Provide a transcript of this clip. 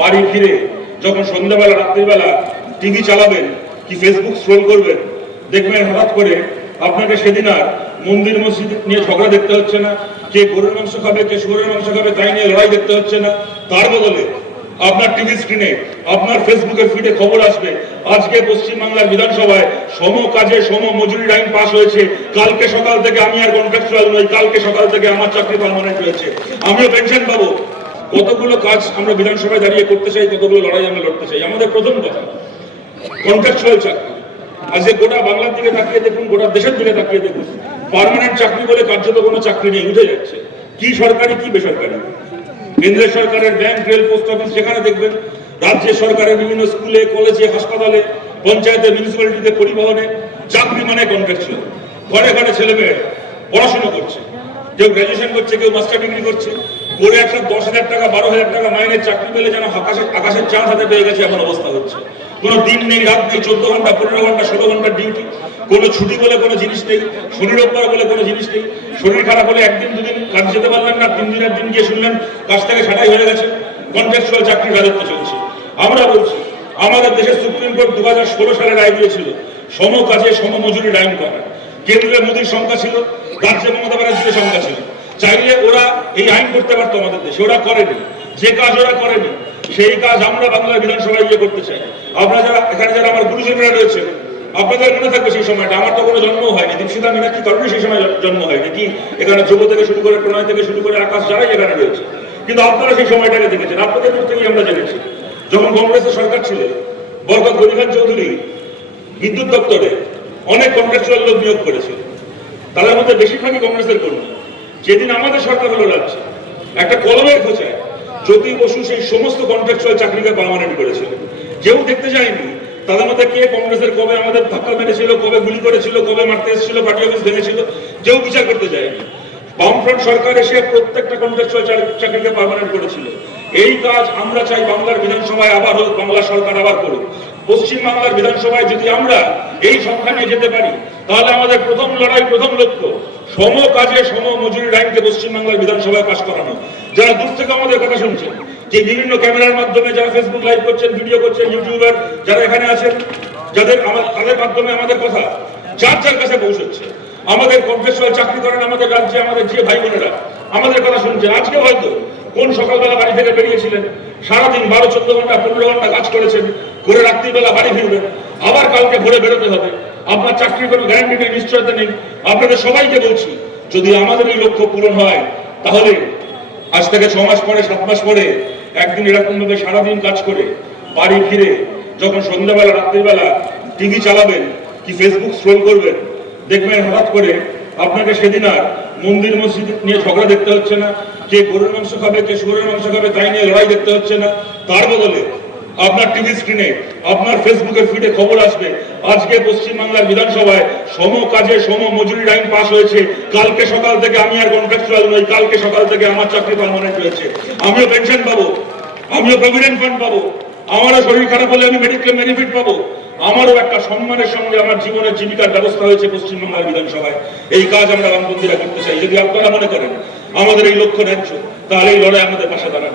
বাড়ি ফিরে যখন সন্ধ্যাবেলা রাত্রিবেলা টিভি চালাবেন কি ফেসবুক স্ক্রোল করবেন, দেখবেন হঠাৎ করে আপনাকে সেদিন আর মন্দির মসজিদ নিয়ে ঝগড়া দেখতে হচ্ছে না, কে গরুর মাংস খাবে কে শুয়োরের মাংস খাবে তাই নিয়ে লড়াই দেখতে হচ্ছে না। তার বদলে আপনার টিভি স্ক্রিনে আপনার ফেসবুকের ফিডে খবর আসবে আজকে পশ্চিমবাংলার বিধানসভায় সম কাজে সম মজুরির আইন পাস হয়েছে, কালকে সকাল থেকে আমি আর কন্ট্রাকচুয়াল নই, কালকে সকাল থেকে আমার চাকরি পার্মানেন্ট হয়েছে, আমিও পেনশন পাবো। কতগুলো কাজ আমরা বিধানসভায় দাঁড়িয়ে করতে চাই, কতগুলো লড়াই আমরা লড়তে চাই। আমাদের প্রথম কথা কন্ট্রাকচুয়াল চাকরি। আজকে গোটা বাংলার দিকে তাকিয়ে দেখুন, গোটা দেশের দিকে তাকিয়ে দেখুন, পার্মানেন্ট চাকরি বলে কার্যত কোনো চাকরি নেই, উঠে যাচ্ছে। কি সরকারি কি বেসরকারি, কেন্দ্রের সরকারের ব্যাংক রেল পোস্ট অফিস যেখানে দেখবেন, রাজ্যের সরকারের বিভিন্ন স্কুলে কলেজে হাসপাতালে পঞ্চায়েতে মিউনিসিপ্যালিটিতে পরিবহনে চাকরি মানে কন্ট্রাকচুয়াল। ঘরে ঘরে ছেলেমেয়েরা পড়াশোনা করছে, কেউ গ্রাজুয়েশন করছে, কেউ মাস্টার ডিগ্রি করছে, করে একটা 10,000 টাকা 12,000 টাকা মাইনের চাকরি পেলে যেন আকাশের চাঁদ হাতে পেয়ে গেছে এমন অবস্থা হচ্ছে। কোনো দিন নেই রাত নেই, 14 ঘন্টা 15 ঘন্টা 16 ঘন্টার ডিউটি, কোনো ছুটি বলে কোনো জিনিস নেই, শনি রোববার বলে কোনো জিনিস নেই। শরীর খারাপ হলে একদিন দুদিন কাজ যেতে পারলেন না, 3 দিনের দিন গিয়ে শুনলেন কাজ থেকে ছাঁটাই হয়ে গেছে। কন্ট্রাকচুয়াল চাকরির রাজত্ব চলছে। আমরা বলছি আমাদের দেশের সুপ্রিম কোর্ট 2016 সালে রায় দিয়েছিল সম কাজে সম মজুরির আইন করা। কেন্দ্রে মোদীর সংখ্যা ছিল, রাজ্যে মমতা ব্যানার্জির সংখ্যা ছিল, চাইলে ওরা এই আইন করতে পারতো আমাদের দেশে, ওরা করেনি। যে কাজ ওরা করেনি সেই কাজ আমরা বাংলার বিধানসভায় গিয়ে করতে চাই। আপনারা যারা এখানে যারা আমার গুরুজনেরা রয়েছে, আপনাদের মনে থাকবে সেই সময়টা, আমার তো কোনো জন্ম হয়নি, দীপশিতা মীনাক্ষী কারণে সেই সময় জন্ম হয়নি, কি এখানে যুব থেকে শুরু করে প্রণয় থেকে শুরু করে আকাশ যারাই এখানে রয়েছে, কিন্তু আপনারা সেই সময়টাকে দেখেছেন। আপনাদের মুখ থেকেই আমরা জেনেছি যখন কংগ্রেসের সরকার ছিল, বরকত গনি খান চৌধুরী বিদ্যুৎ দপ্তরে অনেক কন্ট্রাকচুয়াল লোক নিয়োগ করেছিল, তাদের মধ্যে বেশিরভাগই কংগ্রেসের কর্মী। যেদিন আমাদের সরকার হলো রাজ্যে, একটা কলমের খোঁচায় জ্যোতি বসু সেই সমস্ত কন্ট্রাকচুয়াল চাকরিকে পার্মানেন্ট করেছিল। কেউ দেখতে যায়নি তাদের মধ্যে কে কংগ্রেসের কবে আমাদের ধাক্কা মেরেছিল, কবে গুলি করেছিল, কবে মারতে এসেছিল, পার্টি অফিস ভেঙেছিল, কেউ বিচার করতে যায়নি। বামফ্রন্ট সরকার এসে প্রত্যেকটা কন্ট্রাকচুয়াল চাকরিকে পার্মানেন্ট করেছিল। এই কাজ আমরা চাই বাংলার বিধানসভায় আবার হোক, বাংলা সরকার আবার করুক। পশ্চিমবাংলার বিধানসভায় যদি আমরা এই সংখ্যা নিয়ে যেতে পারি, তাহলে আমাদের প্রথম লড়াই, প্রথম লক্ষ্য সম কাজে সম মজুরির আইনকে পশ্চিমবাংলার বিধানসভায় পাশ করানো। যারা দূর থেকে আমাদের কথা শুনছেন, যে বিভিন্ন ক্যামেরার মাধ্যমে যারা ফেসবুক লাইভ করছেন, ভিডিও করছেন, ইউটিউবার যারা এখানে আছেন, তাদের মাধ্যমে আমাদের কথা যার যার কাছে পৌঁছচ্ছে, আমাদের কন্ট্রাকচুয়াল চাকরি করেন আমাদের রাজ্যে আমাদের যে ভাই বোনেরা আমাদের কথা শুনছেন, আজকে হয়তো কোন সকালবেলা বাড়ি থেকে বেরিয়েছিলেন, সারাদিন 12-14 ঘন্টা 15 ঘন্টা কাজ করেছেন, করে রাত্রিবেলা বাড়ি ফিরবেন, আবার কালকে ভোরে বেরোতে হবে। আপনার চাকরির কোনো গ্যারান্টি নেই, নিশ্চয়তা নেই। আপনাদের সবাইকে বলছি, যদি আমাদের এই লক্ষ্য পূরণ হয়, তাহলে আজ থেকে 6 মাস পরে 7 মাস পরে একদিন এরকম ভাবে সারাদিন কাজ করে বাড়ি ফিরে যখন সন্ধ্যাবেলা রাত্রিবেলা টিভি চালাবেন কি ফেসবুক স্ক্রোল করবেন, দেখবেন হঠাৎ করে আপনাকে সেদিন আর মন্দির মসজিদ নিয়ে ঝগড়া দেখতে হচ্ছে না, কে গরুর মাংস খাবে কে শুয়োরের মাংস খাবে তাই নিয়ে লড়াই দেখতে হচ্ছে না। তার বদলে আপনার টিভি স্ক্রিনে আপনার ফেসবুকের ফিডে খবর আসবে আজকে পশ্চিমবাংলার বিধানসভায় সম কাজে সম মজুরির আইন পাস হয়েছে, কালকে সকাল থেকে আমি আর কন্ট্রাকচুয়াল নই, কালকে সকাল থেকে আমার চাকরি পার্মানেন্ট হয়েছে, আমিও পেনশন পাবো, আমিও প্রভিডেন্ট ফান্ড পাবো, আমারও শরীর খারাপ হলে আমি মেডিক্লেম বেনিফিট পাবো, আমারও একটা সম্মানের সঙ্গে আমার জীবনের জীবিকার ব্যবস্থা হয়েছে পশ্চিমবাংলার বিধানসভায়। এই কাজ আমরা বামপন্থীরা করতে চাই। যদি আপনারা মনে করেন আমাদের এই লক্ষ্য ন্যায্য, তাহলে এই লড়াই আমাদের পাশে দাঁড়ান।